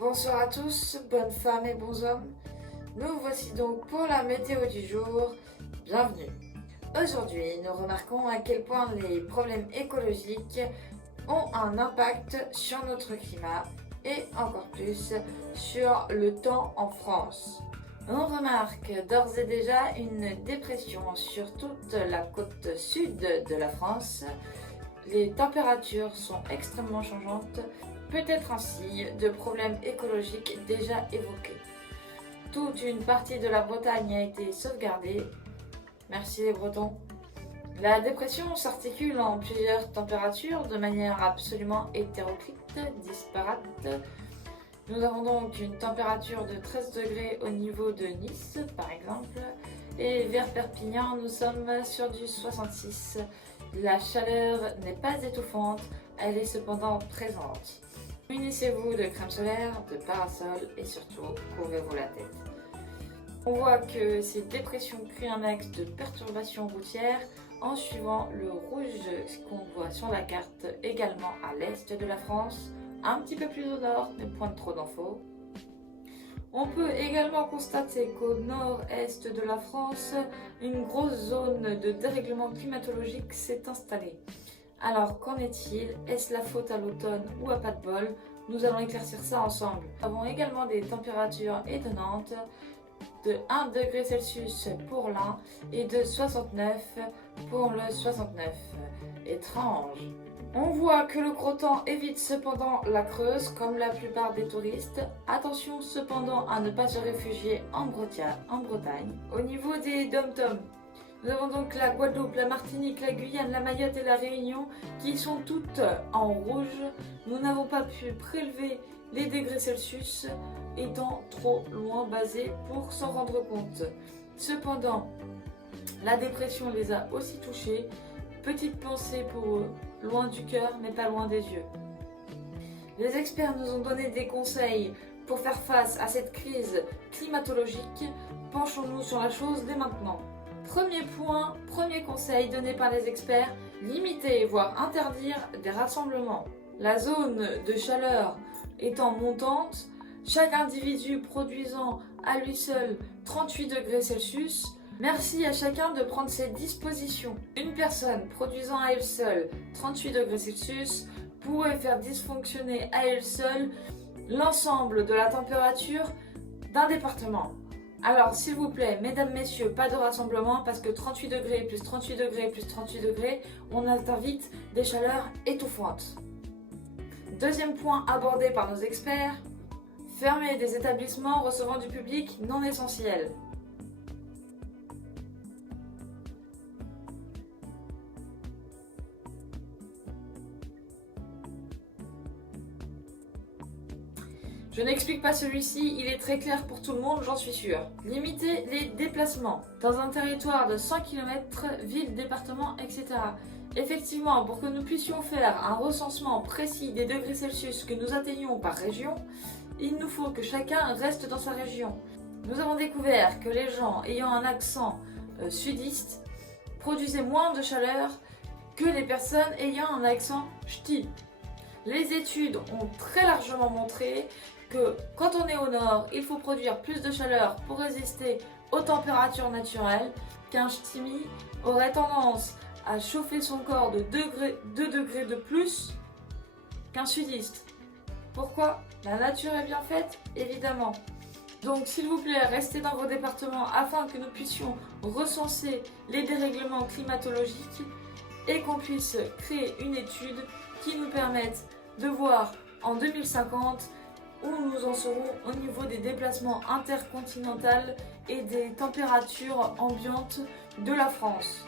Bonsoir à tous, bonnes femmes et bons hommes. Nous voici donc pour la météo du jour. Bienvenue. Aujourd'hui, nous remarquons à quel point les problèmes écologiques ont un impact sur notre climat et encore plus sur le temps en France. On remarque d'ores et déjà une dépression sur toute la côte sud de la France. Les températures sont extrêmement changeantes, peut-être un signe de problèmes écologiques déjà évoqués. Toute une partie de la Bretagne a été sauvegardée. Merci les Bretons. La dépression s'articule en plusieurs températures de manière absolument hétéroclite, disparate. Nous avons donc une température de 13 degrés au niveau de Nice, par exemple, et vers Perpignan, nous sommes sur du 66. La chaleur n'est pas étouffante, elle est cependant présente. Munissez-vous de crème solaire, de parasol et surtout, couvrez-vous la tête. On voit que ces dépressions créent un axe de perturbation routière en suivant le rouge qu'on voit sur la carte également à l'est de la France, un petit peu plus au nord, mais point de trop d'infos. On peut également constater qu'au nord-est de la France, une grosse zone de dérèglement climatologique s'est installée. Alors qu'en est-il? Est-ce la faute à l'automne ou à pas de bol? Nous allons éclaircir ça ensemble. Nous avons également des températures étonnantes de 1 degré Celsius pour l'un et de 69 pour le 69. Étrange. On voit que le gros temps évite cependant la Creuse comme la plupart des touristes. Attention cependant à ne pas se réfugier en Bretagne. Au niveau des dom-toms, nous avons donc la Guadeloupe, la Martinique, la Guyane, la Mayotte et la Réunion qui sont toutes en rouge. Nous n'avons pas pu prélever les degrés Celsius étant trop loin basés pour s'en rendre compte. Cependant, la dépression les a aussi touchés. Petite pensée pour eux, loin du cœur mais pas loin des yeux. Les experts nous ont donné des conseils pour faire face à cette crise climatologique. Penchons-nous sur la chose dès maintenant. Premier point, premier conseil donné par les experts, limiter voire interdire des rassemblements. La zone de chaleur étant montante, chaque individu produisant à lui seul 38 degrés Celsius, merci à chacun de prendre ses dispositions. Une personne produisant à elle seule 38 degrés Celsius pourrait faire dysfonctionner à elle seule l'ensemble de la température d'un département. Alors s'il vous plaît, mesdames, messieurs, pas de rassemblement parce que 38 degrés plus 38 degrés plus 38 degrés, on atteint vite des chaleurs étouffantes. Deuxième point abordé par nos experts, fermer des établissements recevant du public non essentiel. Je n'explique pas celui-ci, il est très clair pour tout le monde, j'en suis sûre. Limiter les déplacements dans un territoire de 100 km, ville, département, etc. Effectivement, pour que nous puissions faire un recensement précis des degrés Celsius que nous atteignons par région, il nous faut que chacun reste dans sa région. Nous avons découvert que les gens ayant un accent sudiste produisaient moins de chaleur que les personnes ayant un accent ch'ti. Les études ont très largement montré que quand on est au nord, il faut produire plus de chaleur pour résister aux températures naturelles, qu'un ch'timi aurait tendance à chauffer son corps de 2 degrés de plus qu'un sudiste. Pourquoi? La nature est bien faite, évidemment. Donc s'il vous plaît, restez dans vos départements afin que nous puissions recenser les dérèglements climatologiques et qu'on puisse créer une étude qui nous permette de voir en 2050 où nous en serons au niveau des déplacements intercontinentaux et des températures ambiantes de la France.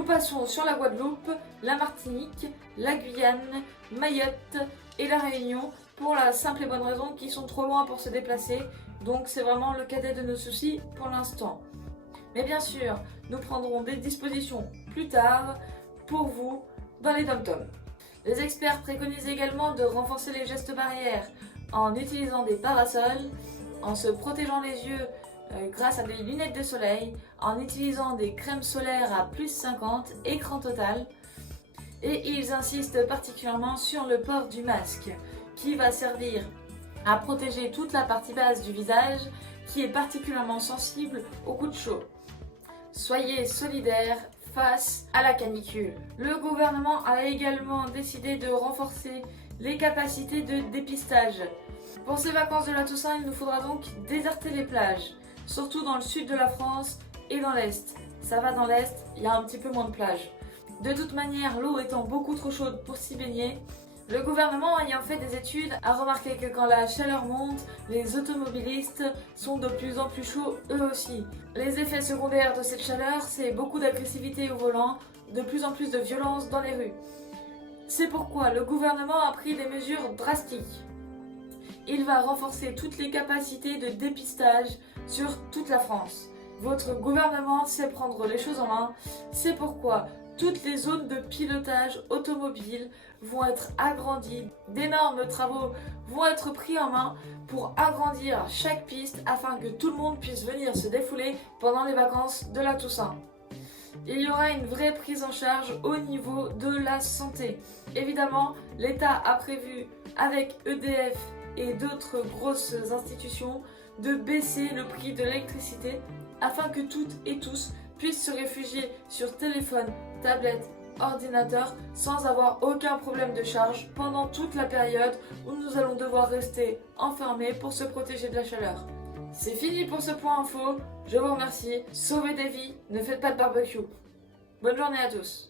Nous passons sur la Guadeloupe, la Martinique, la Guyane, Mayotte et la Réunion pour la simple et bonne raison qu'ils sont trop loin pour se déplacer, donc c'est vraiment le cadet de nos soucis pour l'instant. Mais bien sûr, nous prendrons des dispositions plus tard pour vous dans les dom-toms. Les experts préconisent également de renforcer les gestes barrières en utilisant des parasols, en se protégeant les yeux grâce à des lunettes de soleil, en utilisant des crèmes solaires à plus 50, écran total. Et ils insistent particulièrement sur le port du masque qui va servir à protéger toute la partie basse du visage qui est particulièrement sensible aux coups de chaud. Soyez solidaires face à la canicule. Le gouvernement a également décidé de renforcer les capacités de dépistage. Pour ces vacances de la Toussaint, il nous faudra donc déserter les plages, surtout dans le sud de la France et dans l'est. Ça va dans l'est, il y a un petit peu moins de plages. De toute manière, l'eau étant beaucoup trop chaude pour s'y baigner, le gouvernement ayant fait des études a remarqué que quand la chaleur monte, les automobilistes sont de plus en plus chauds eux aussi. Les effets secondaires de cette chaleur, c'est beaucoup d'agressivité au volant, de plus en plus de violence dans les rues. C'est pourquoi le gouvernement a pris des mesures drastiques. Il va renforcer toutes les capacités de dépistage sur toute la France. Votre gouvernement sait prendre les choses en main, c'est pourquoi toutes les zones de pilotage automobile vont être agrandies. D'énormes travaux vont être pris en main pour agrandir chaque piste afin que tout le monde puisse venir se défouler pendant les vacances de la Toussaint. Il y aura une vraie prise en charge au niveau de la santé. Évidemment, l'État a prévu avec EDF et d'autres grosses institutions de baisser le prix de l'électricité afin que toutes et tous puissent se réfugier sur téléphone, tablette, ordinateur sans avoir aucun problème de charge pendant toute la période où nous allons devoir rester enfermés pour se protéger de la chaleur. C'est fini pour ce point info, je vous remercie, sauvez des vies, ne faites pas de barbecue. Bonne journée à tous.